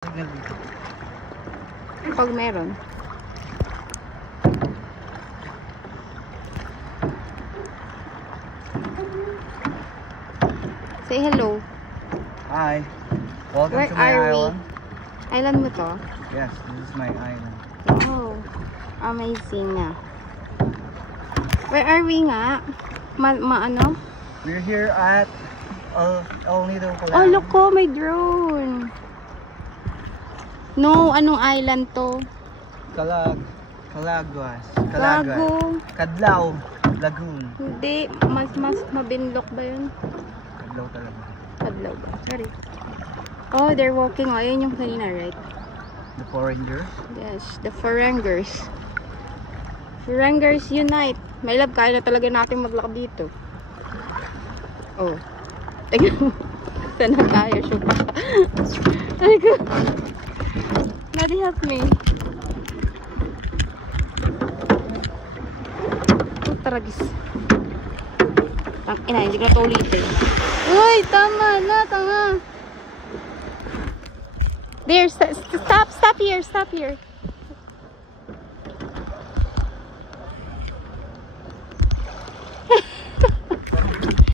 Pag meron. Say hello. Hi. Welcome Where to my are island. we? Island mo to? Yes, this is my island. Wow. Amazing nga. Where are we nga? Ano? We're here at El Nido, Calao. Oh, look ko, may drone. No, anong island to? Calaguas. Gago. Cadlao Lagoon. Hindi, mas mabinlok ba yun? Cadlao talaga. Kadlaw ba? Sorry. Oh, they're walking. Oh, ayun yung kanina, right? The foreigner. Yes, the Ferengers. Ferengers unite. May love, kaya na talaga natin maglakad dito. Oh. Tingnan mo. Saan na tayo? Show pa. Ay ko. Daddy, help me. Oh, taragis. Ina, hindi ko na ito ulitin. Uy, tama na, tanga. There, stop here, stop here.